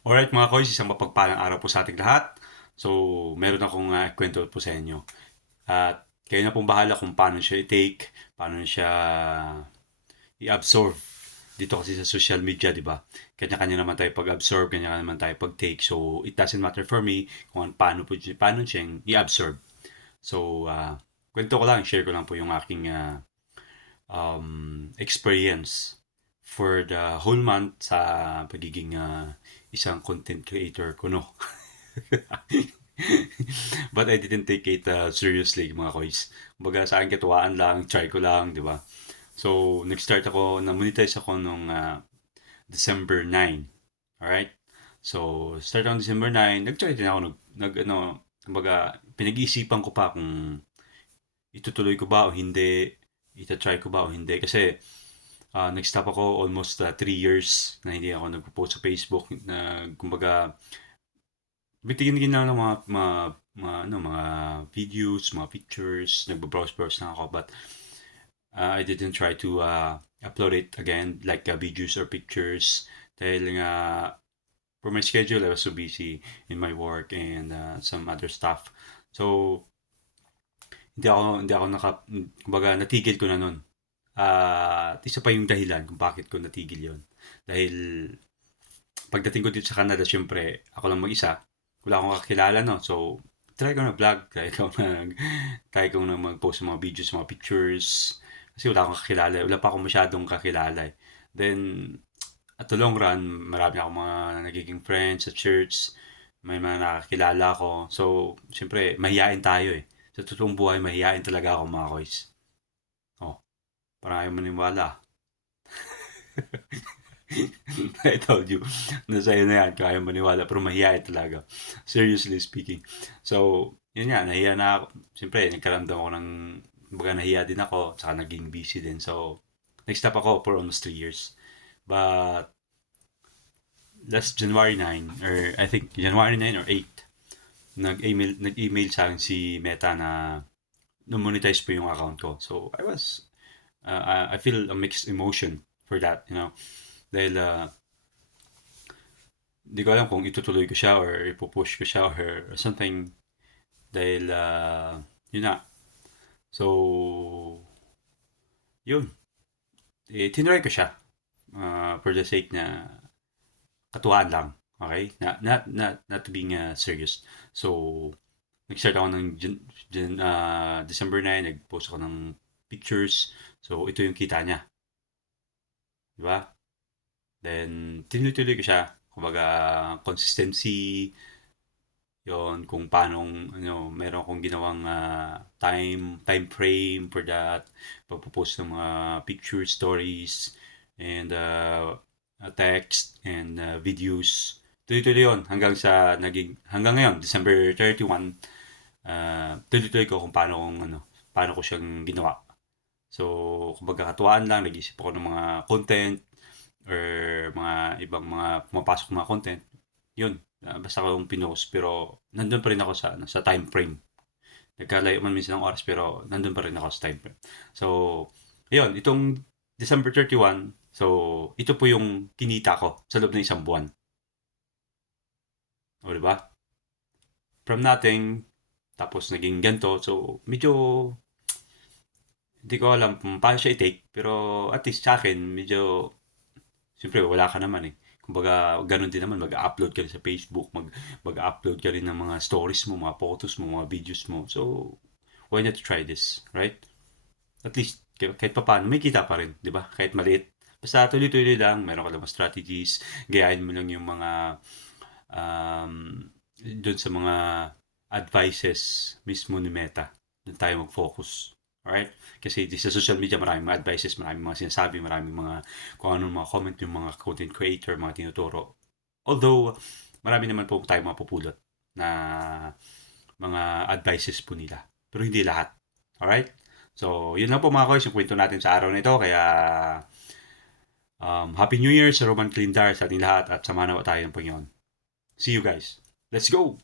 Alright mga koys, isang mapagpalang araw po sa ating lahat. So, meron akong kwento po sa inyo. At kayo na pong bahala kung paano siya i-take, paano siya i-absorb. Dito kasi sa social media, di ba? Kanya-kanya naman tayo pag-absorb, kanya-kanya naman tayo pag-take. So, it doesn't matter for me kung paano siya i-absorb. So, kwento ko lang, share ko lang po yung aking experience for the whole month sa pagiging isang content creator ko, no? But I didn't take it seriously, mga koys. Kumbaga sa akin katuwaan lang, try ko lang, di ba? So, nag-start ako, na-monetize ako nung December 9. Alright? So, start on December 9, nag-try din ako, kumbaga, pinag-iisipan ko pa kung itutuloy ko ba o hindi, ita-try ko ba o hindi. Kasi, nag-stop ako almost 3 years na hindi ako nagpo-post sa Facebook. Na, kumbaga, bitigin lang ng mga videos, mga pictures, nagbo-browse lang ako. But I didn't try to upload it again, like videos or pictures. Dahil nga, for my schedule, I was so busy in my work and some other stuff. So, hindi ako kumbaga, natigil ko na nun. Isa pa yung dahilan kung bakit ko natigil yon. Dahil pagdating ko dito sa Canada, syempre, ako lang mag-isa. Wala akong kakilala, no? So, try ko na vlog, try ko na mag-post ng mga videos, mga pictures. Kasi wala akong kakilala. Wala pa akong masyadong kakilala. Then, at the long run, marami akong mga nagiging friends sa church. May mga nakakilala ako. So, syempre, mahihain tayo eh. Sa totoong buhay, mahihain talaga ako mga koys. Oh, parang ayaw maniwala. I told you, nasa'yo na yan, kaya maniwala, pero mahihain talaga. Seriously speaking. So, yun nga, nahiya na ako. Siyempre, nagkaramdam ako ng, baga nahiya din ako, saka naging busy din. So, nag-stop ako for almost 3 years. But, last January 9, or I think January 9 or 8, nag-email sa akin si Meta na monetize po yung account ko. So, I feel a mixed emotion for that, you know. Dahil, di ko alam kung itutuloy ko siya or ipupush ko siya or something. Dahil, yun na. So, yun. Tinry ko siya. For the sake na katuwaan lang. Okay? Not to being serious. So, nag-start ako ng December 9, nag-post ako ng pictures. So, ito yung kita niya. Diba? Then, tinutuloy ko siya. Kumbaga, consistency, yon kung paano, meron akong ginawang time frame for that, pagpo-post ng mga picture stories, and text, and videos. Tuloy-tuloy yun hanggang ngayon, December 31, tuloy-tuloy ko kung paano ko siyang ginawa. So, kumbaga katuwaan lang, nag-isip ako ng mga content, or mga ibang mga pumapasok mga content, yun, basta akong pinost, pero nandun pa rin ako sa time frame. Nagkalayo man minsan ng oras, pero nandun pa rin ako sa time frame. So, yun, itong December 31, so, ito po yung kinita ko sa loob ng isang buwan. O, diba? From nothing, tapos naging ganito, so, medyo, hindi ko alam kung paano siya i-take, pero at least sa akin, medyo, siyempre, wala ka naman eh. Kumbaga, ganun din naman, mag-upload ka rin sa Facebook, mag-upload ka rin ng mga stories mo, mga photos mo, mga videos mo. So, why not try this, right? At least, kahit pa paano, may kita pa rin, di ba? Kahit maliit. Basta tuloy-tuloy lang, meron ka lang mga strategies, gayahin mo lang yung mga, um, dun sa mga advices mismo ni Meta. Doon tayo mag-focus. Alright? Kasi sa social media, maraming mga advices, maraming mga sinasabi, maraming mga kung ano mga comment yung mga content creator, mga tinuturo. Although, marami naman po tayo mapupulot na mga advices po nila. Pero hindi lahat. Alright? So, yun lang po mga koys, yung kwento natin sa araw na ito. Kaya, Happy New Year sa Roman Calendar sa ating lahat at samahan na tayo ng Panginoon. See you guys. Let's go!